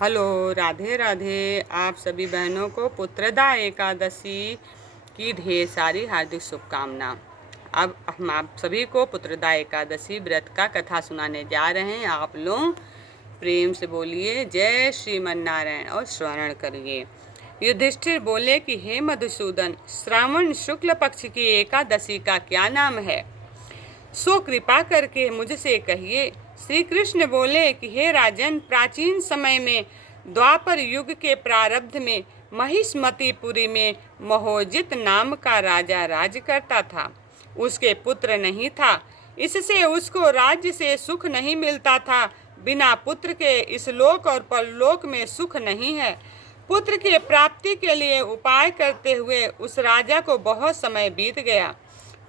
Hello, Radhe Radhe. आप सभी बहनों को पुत्रदा एकादशी की ढेर सारी हार्दिक शुभकामना। अब हम आप सभी को पुत्रदा एकादशी व्रत का कथा सुनाने जा रहे हैं। आप लोग प्रेम से बोलिए जय श्रीमन्नारायण और श्रवण करिए। युधिष्ठिर बोले कि हे मधुसूदन, श्रावण शुक्ल पक्ष की एकादशी का क्या नाम है? सो कृपा करके मुझसे कहिए। श्री कृष्ण बोले कि हे राजन, प्राचीन समय में द्वापर युग के प्रारब्ध में महिष्मतीपुरी में महोजित नाम का राजा राज करता था। उसके पुत्र नहीं था, इससे उसको राज्य से सुख नहीं मिलता था। बिना पुत्र के इस लोक और परलोक में सुख नहीं है। पुत्र के प्राप्ति के लिए उपाय करते हुए उस राजा को बहुत समय बीत गया,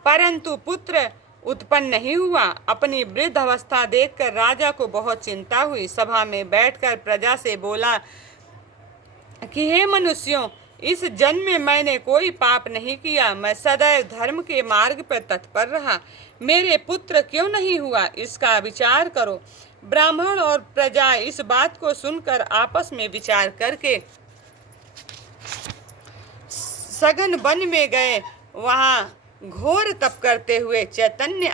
परंतु पुत्र उत्पन्न नहीं हुआ। अपनी वृद्ध अवस्था देखकर राजा को बहुत चिंता हुई। सभा में बैठकर प्रजा से बोला कि हे मनुष्यों, इस जन्म में मैंने कोई पाप नहीं किया। मैं सदैव धर्म के मार्ग पर तत्पर रहा। मेरे पुत्र क्यों नहीं हुआ, इसका विचार करो। ब्राह्मण और प्रजा इस बात को सुनकर आपस में विचार करके सघन वन में गए। वहाँ घोर तप करते हुए चैतन्य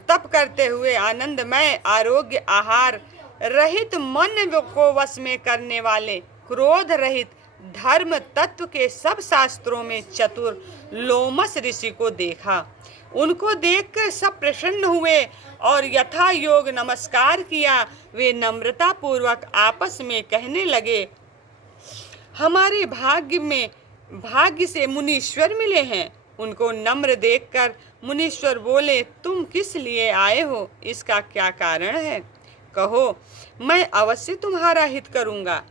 तप करते हुए आनंदमय आरोग्य आहार रहित मन को वश में करने वाले क्रोध रहित धर्म तत्व के सब शास्त्रों में चतुर लोमस ऋषि को देखा। उनको देखकर सब प्रसन्न हुए और यथा योग नमस्कार किया। वे नम्रता पूर्वक आपस में कहने लगे, हमारे भाग्य से मुनीश्वर मिले हैं। उनको नम्र देखकर मुनीश्वर बोले, तुम किस लिए आए हो, इसका क्या कारण है? कहो, मैं अवश्य तुम्हारा हित करूंगा।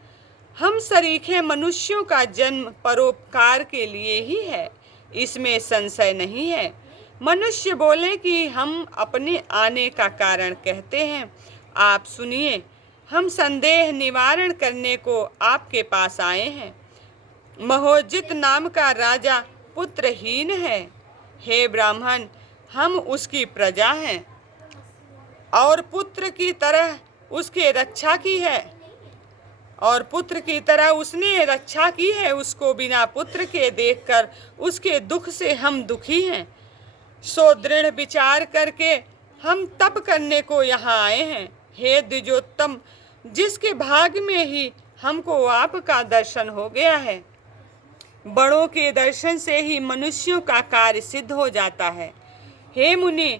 हम सरीखे मनुष्यों का जन्म परोपकार के लिए ही है, इसमें संशय नहीं है। मनुष्य बोले कि हम अपने आने का कारण कहते हैं, आप सुनिए। हम संदेह निवारण करने को आपके पास आए हैं। महोजित नाम का राजा पुत्रहीन है। हे ब्राह्मण, हम उसकी प्रजा हैं और पुत्र की तरह उसके रक्षा की है और पुत्र की तरह उसने रक्षा की है। उसको बिना पुत्र के देखकर उसके दुख से हम दुखी हैं। सो दृढ़ विचार करके हम तप करने को यहाँ आए हैं। हे द्विजोत्तम, जिसके भाग्य में ही हमको आपका दर्शन हो गया है। बड़ों के दर्शन से ही मनुष्यों का कार्य सिद्ध हो जाता है। हे मुनि,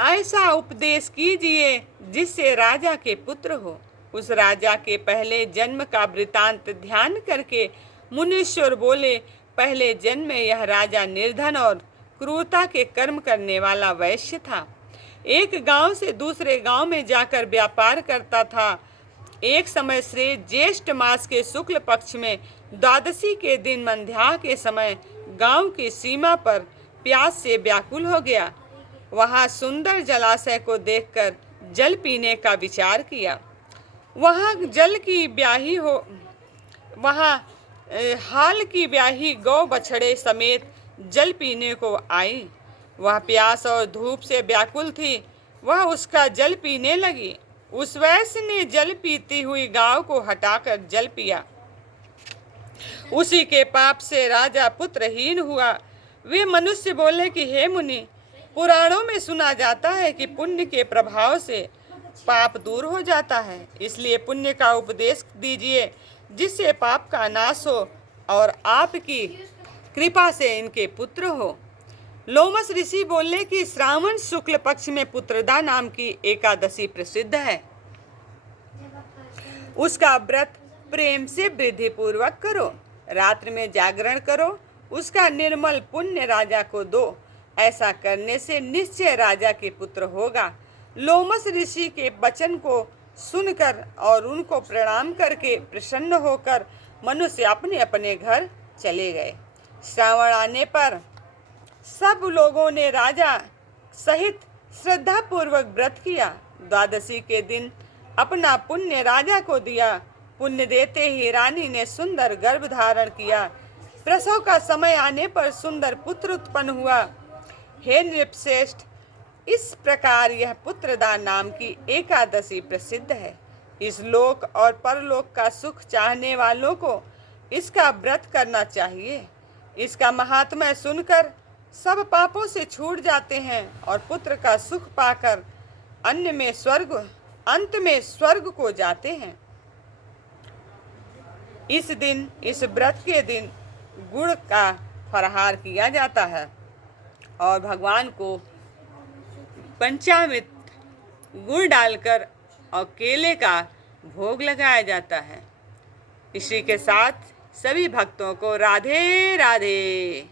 ऐसा उपदेश कीजिए जिससे राजा के पुत्र हो। उस राजा के पहले जन्म का वृतांत ध्यान करके मुनीश्वर बोले, पहले जन्म में यह राजा निर्धन और क्रूरता के कर्म करने वाला वैश्य था। एक गांव से दूसरे गांव में जाकर व्यापार करता था। एक समय से ज्येष्ठ मास के शुक्ल पक्ष में द्वादशी के दिन मंध्याह के समय गांव की सीमा पर प्यास से व्याकुल हो गया। वहां सुंदर जलाशय को देखकर जल पीने का विचार किया। वहां हाल की ब्याही गौ बछड़े समेत जल पीने को आई। वह प्यास और धूप से व्याकुल थी। वह उसका जल पीने लगी। उस वैश्य ने जल पीती हुई गाय को हटाकर जल पिया। उसी के पाप से राजा पुत्रहीन हुआ। वे मनुष्य बोले कि हे मुनि, पुराणों में सुना जाता है कि पुण्य के प्रभाव से पाप दूर हो जाता है। इसलिए पुण्य का उपदेश दीजिए जिससे पाप का नाश हो और आपकी कृपा से इनके पुत्र हो। लोमस ऋषि बोले कि श्रावण शुक्ल पक्ष में पुत्रदा नाम की एकादशी प्रसिद्ध है। उसका व्रत प्रेम से वृद्धि पूर्वक करो। रात्रि में जागरण करो। उसका निर्मल पुण्य राजा को दो। ऐसा करने से निश्चय राजा के पुत्र होगा। लोमस ऋषि के वचन को सुनकर और उनको प्रणाम करके प्रसन्न होकर मनुष्य अपने अपने घर चले गए। श्रावण आने पर सब लोगों ने राजा सहित श्रद्धा पूर्वक व्रत किया। द्वादशी के दिन अपना पुण्य राजा को दिया। पुण्य देते ही रानी ने सुंदर गर्भ धारण किया। प्रसव का समय आने पर सुंदर पुत्र उत्पन्न हुआ। हे नृपश्रेष्ठ, इस प्रकार यह पुत्रदा नाम की एकादशी प्रसिद्ध है। इस लोक और परलोक का सुख चाहने वालों को इसका व्रत करना चाहिए। इसका महात्म्य सुनकर सब पापों से छूट जाते हैं और पुत्र का सुख पाकर अंत में स्वर्ग को जाते हैं। इस दिन, इस व्रत के दिन गुड़ का फलाहार किया जाता है और भगवान को पंचामृत गुड़ डालकर और केले का भोग लगाया जाता है। इसी के साथ सभी भक्तों को राधे राधे।